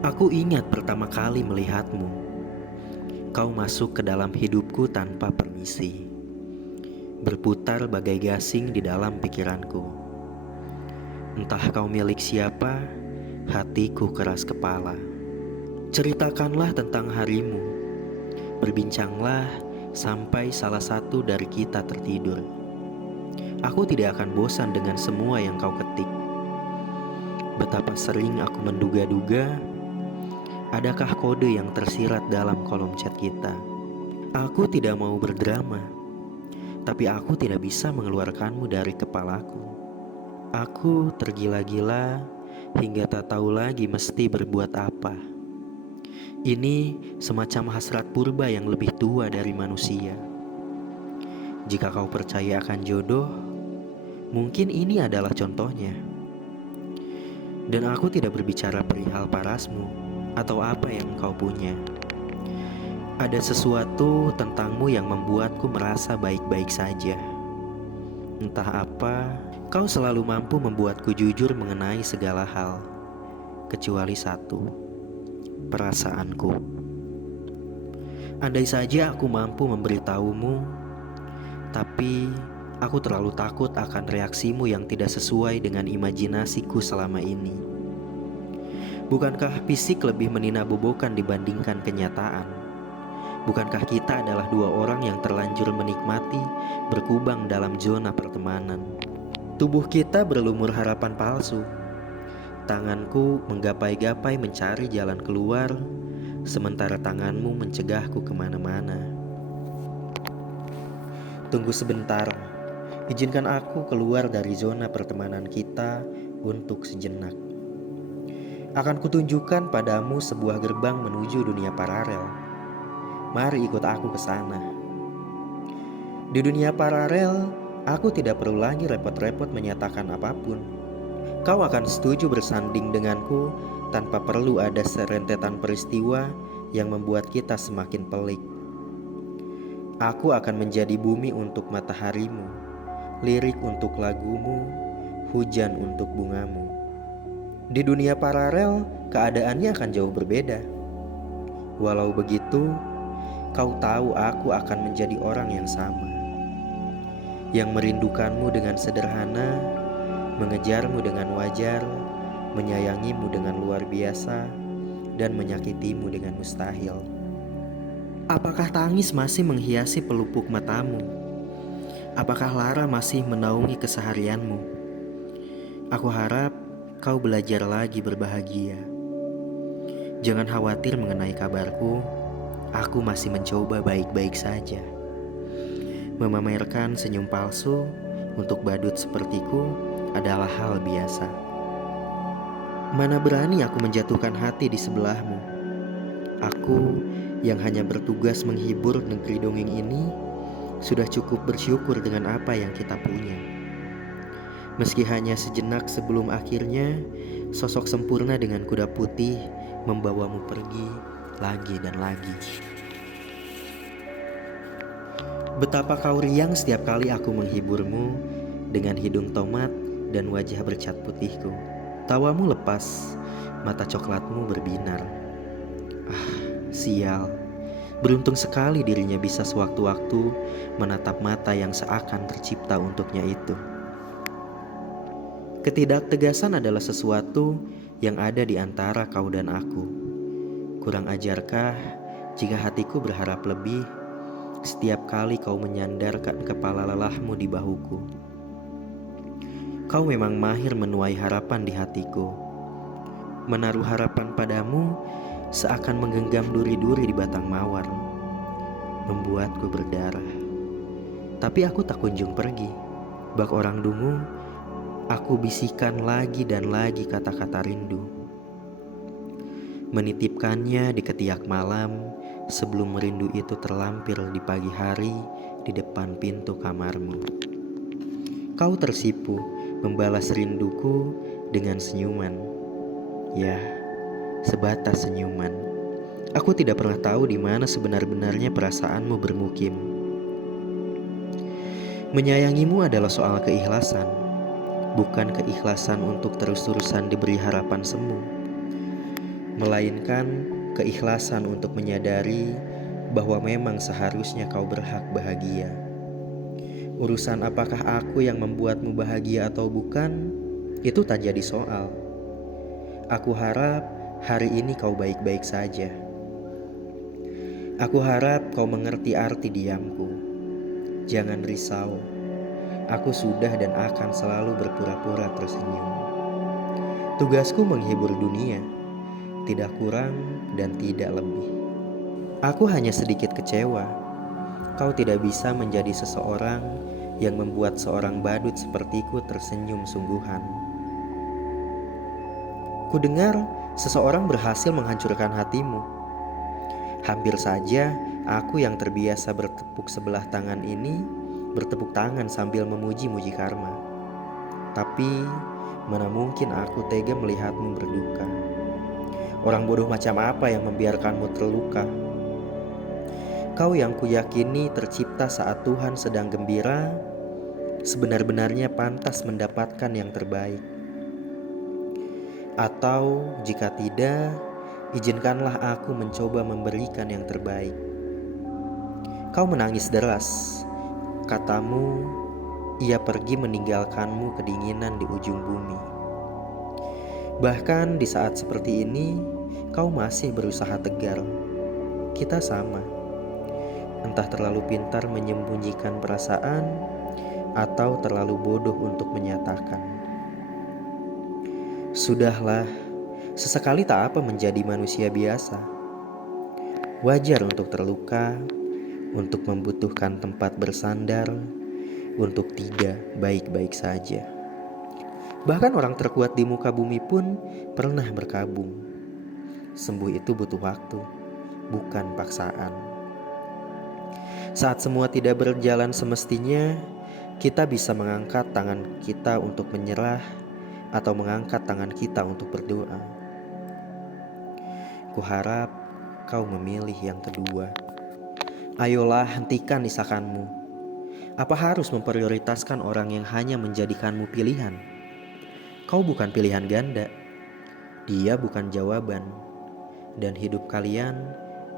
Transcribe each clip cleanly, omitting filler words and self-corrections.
Aku ingat pertama kali melihatmu. Kau masuk ke dalam hidupku tanpa permisi, berputar bagai gasing di dalam pikiranku. Entah kau milik siapa, hatiku keras kepala. Ceritakanlah tentang harimu, berbincanglah sampai salah satu dari kita tertidur. Aku tidak akan bosan dengan semua yang kau ketik. Betapa sering aku menduga-duga, adakah kode yang tersirat dalam kolom chat kita. Aku tidak mau berdrama, tapi aku tidak bisa mengeluarkanmu dari kepalaku. Aku tergila-gila hingga tak tahu lagi mesti berbuat apa. Ini semacam hasrat purba yang lebih tua dari manusia. Jika kau percaya akan jodoh, mungkin ini adalah contohnya. Dan aku tidak berbicara perihal parasmu atau apa yang kau punya. Ada sesuatu tentangmu yang membuatku merasa baik-baik saja. Entah apa, kau selalu mampu membuatku jujur mengenai segala hal, kecuali satu, perasaanku. Andai saja aku mampu memberitahumu, tapi aku terlalu takut akan reaksimu yang tidak sesuai dengan imajinasiku selama ini. Bukankah fisik lebih meninabobokan dibandingkan kenyataan? Bukankah kita adalah dua orang yang terlanjur menikmati berkubang dalam zona pertemanan? Tubuh kita berlumur harapan palsu. Tanganku menggapai-gapai mencari jalan keluar, sementara tanganmu mencegahku kemana-mana. Tunggu sebentar, izinkan aku keluar dari zona pertemanan kita untuk sejenak. Akan kutunjukkan padamu sebuah gerbang menuju dunia paralel. Mari ikut aku ke sana. Di dunia paralel, aku tidak perlu lagi repot-repot menyatakan apapun. Kau akan setuju bersanding denganku tanpa perlu ada serentetan peristiwa yang membuat kita semakin pelik. Aku akan menjadi bumi untuk mataharimu, lirik untuk lagumu, hujan untuk bungamu. Di dunia paralel, keadaannya akan jauh berbeda. Walau begitu, kau tahu aku akan menjadi orang yang sama, yang merindukanmu dengan sederhana, mengejarmu dengan wajar, menyayangimu dengan luar biasa, dan menyakitimu dengan mustahil. Apakah tangis masih menghiasi pelupuk matamu? Apakah lara masih menaungi keseharianmu? Aku harap kau belajar lagi berbahagia. Jangan khawatir mengenai kabarku, aku masih mencoba baik-baik saja. Memamerkan senyum palsu untuk badut sepertiku adalah hal biasa. Mana berani aku menjatuhkan hati di sebelahmu. Aku yang hanya bertugas menghibur negeri dongeng ini sudah cukup bersyukur dengan apa yang kita punya. Meski hanya sejenak sebelum akhirnya sosok sempurna dengan kuda putih membawamu pergi lagi dan lagi. Betapa kau riang setiap kali aku menghiburmu dengan hidung tomat dan wajah bercat putihku. Tawamu lepas, mata coklatmu berbinar. Sial, beruntung sekali dirinya bisa sewaktu-waktu menatap mata yang seakan tercipta untuknya itu. Ketidaktegasan adalah sesuatu yang ada di antara kau dan aku. Kurang ajarkah jika hatiku berharap lebih setiap kali kau menyandarkan kepala lelahmu di bahuku? Kau memang mahir menuai harapan di hatiku. Menaruh harapan padamu seakan menggenggam duri-duri di batang mawar, membuatku berdarah. Tapi aku tak kunjung pergi. Bak orang dungu, aku bisikan lagi dan lagi kata-kata rindu, menitipkannya di ketiak malam sebelum rindu itu terlampir di pagi hari di depan pintu kamarmu. Kau tersipu membalas rinduku dengan senyuman. Ya, sebatas senyuman. Aku tidak pernah tahu di mana sebenar-benarnya perasaanmu bermukim. Menyayangimu adalah soal keikhlasan, bukan keikhlasan untuk terus-terusan diberi harapan semu. melainkan keikhlasan untuk menyadari bahwa memang seharusnya kau berhak bahagia. Urusan apakah aku yang membuatmu bahagia atau bukan, itu tak jadi soal. Aku harap hari ini kau baik-baik saja. Aku harap kau mengerti arti diamku. Jangan risau, aku sudah dan akan selalu berpura-pura tersenyum. Tugasku menghibur dunia, tidak kurang dan tidak lebih. Aku hanya sedikit kecewa. Kau tidak bisa menjadi seseorang yang membuat seorang badut sepertiku tersenyum sungguhan. Kudengar seseorang berhasil menghancurkan hatimu. Hampir saja aku yang terbiasa bertepuk sebelah tangan ini bertepuk tangan sambil memuji-muji karma. Tapi mana mungkin aku tega melihatmu berduka. Orang bodoh macam apa yang membiarkanmu terluka? Kau yang kuyakini tercipta saat Tuhan sedang gembira, sebenar-benarnya pantas mendapatkan yang terbaik. Atau jika tidak, izinkanlah aku mencoba memberikan yang terbaik. Kau menangis deras. Katamu, ia pergi meninggalkanmu kedinginan di ujung bumi. Bahkan di saat seperti ini, kau masih berusaha tegar. Kita sama. Entah terlalu pintar menyembunyikan perasaan atau terlalu bodoh untuk menyatakan. Sudahlah, sesekali tak apa menjadi manusia biasa. Wajar untuk terluka, untuk membutuhkan tempat bersandar, untuk tidak baik-baik saja. Bahkan orang terkuat di muka bumi pun pernah berkabung. Sembuh itu butuh waktu, bukan paksaan. Saat semua tidak berjalan semestinya, kita bisa mengangkat tangan kita untuk menyerah atau mengangkat tangan kita untuk berdoa. Kuharap kau memilih yang kedua. Ayolah, hentikan isakanmu. Apa harus memprioritaskan orang yang hanya menjadikanmu pilihan? Kau bukan pilihan ganda. Dia bukan jawaban. Dan hidup kalian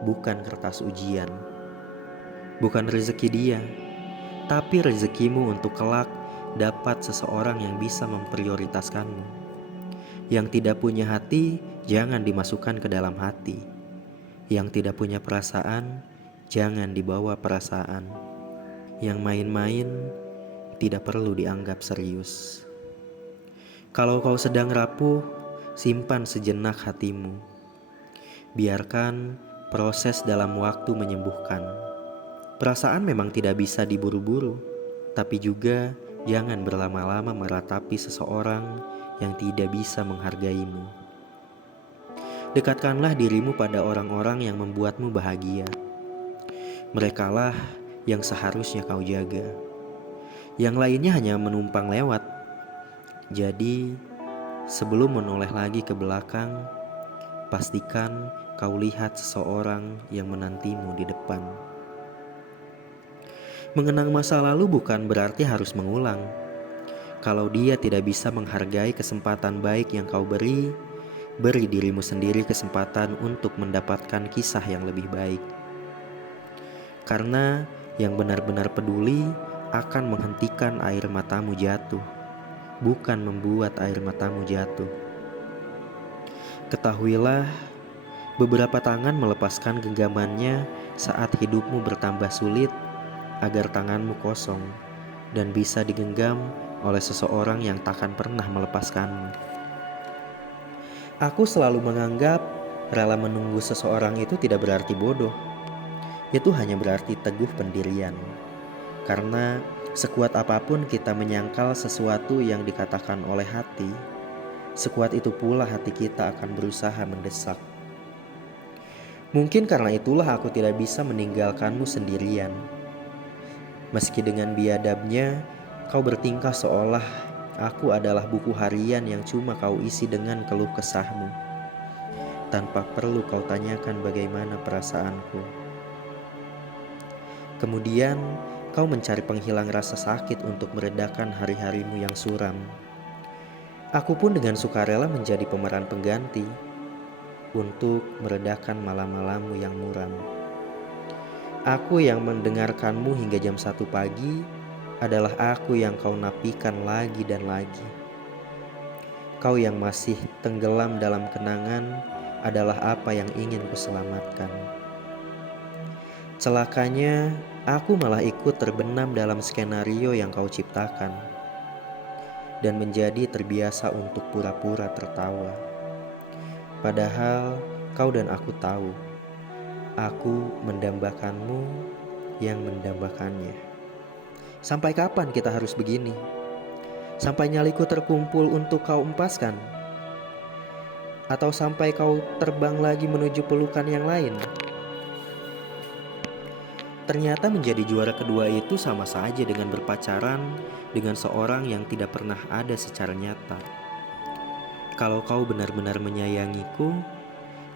bukan kertas ujian. Bukan rezeki dia, tapi rezekimu untuk kelak dapat seseorang yang bisa memprioritaskanmu. Yang tidak punya hati, jangan dimasukkan ke dalam hati. Yang tidak punya perasaan, jangan dibawa perasaan. Yang main-main, tidak perlu dianggap serius. Kalau kau sedang rapuh, simpan sejenak hatimu. Biarkan proses dalam waktu menyembuhkan. Perasaan memang tidak bisa diburu-buru, tapi juga jangan berlama-lama meratapi seseorang yang tidak bisa menghargaimu. Dekatkanlah dirimu pada orang-orang yang membuatmu bahagia. Merekalah yang seharusnya kau jaga. Yang lainnya hanya menumpang lewat. Jadi, sebelum menoleh lagi ke belakang, pastikan kau lihat seseorang yang menantimu di depan. Mengenang masa lalu bukan berarti harus mengulang. Kalau dia tidak bisa menghargai kesempatan baik yang kau beri, beri dirimu sendiri kesempatan untuk mendapatkan kisah yang lebih baik. Karena yang benar-benar peduli akan menghentikan air matamu jatuh, bukan membuat air matamu jatuh. Ketahuilah, beberapa tangan melepaskan genggamannya saat hidupmu bertambah sulit, agar tanganmu kosong dan bisa digenggam oleh seseorang yang takkan pernah melepaskanmu. Aku selalu menganggap rela menunggu seseorang itu tidak berarti bodoh. Itu hanya berarti teguh pendirian. Karena sekuat apapun kita menyangkal sesuatu yang dikatakan oleh hati, sekuat itu pula hati kita akan berusaha mendesak. Mungkin karena itulah aku tidak bisa meninggalkanmu sendirian. Meski dengan biadabnya, kau bertingkah seolah aku adalah buku harian yang cuma kau isi dengan keluh kesahmu, tanpa perlu kau tanyakan bagaimana perasaanku. Kemudian, kau mencari penghilang rasa sakit untuk meredakan hari-harimu yang suram. Aku pun dengan sukarela menjadi pemeran pengganti. untuk meredakan malam-malammu yang muram. Aku yang mendengarkanmu hingga jam 1 pagi adalah aku yang kau napikan lagi dan lagi. Kau yang masih tenggelam dalam kenangan adalah apa yang ingin kuselamatkan. Celakanya, aku malah ikut terbenam dalam skenario yang kau ciptakan dan menjadi terbiasa untuk pura-pura tertawa. Padahal kau dan aku tahu, aku mendambakanmu yang mendambakannya. Sampai kapan kita harus begini? Sampai nyaliku terkumpul untuk kau empaskan? Atau sampai kau terbang lagi menuju pelukan yang lain? Ternyata menjadi juara kedua itu sama saja dengan berpacaran dengan seorang yang tidak pernah ada secara nyata. Kalau kau benar-benar menyayangiku,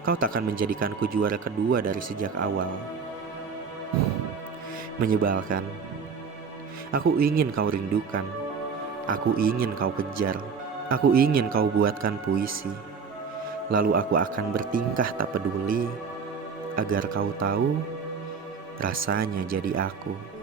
kau takkan menjadikanku juara kedua dari sejak awal. Menyebalkan. Aku ingin kau rindukan. Aku ingin kau kejar. Aku ingin kau buatkan puisi. Lalu aku akan bertingkah tak peduli agar kau tahu rasanya jadi aku.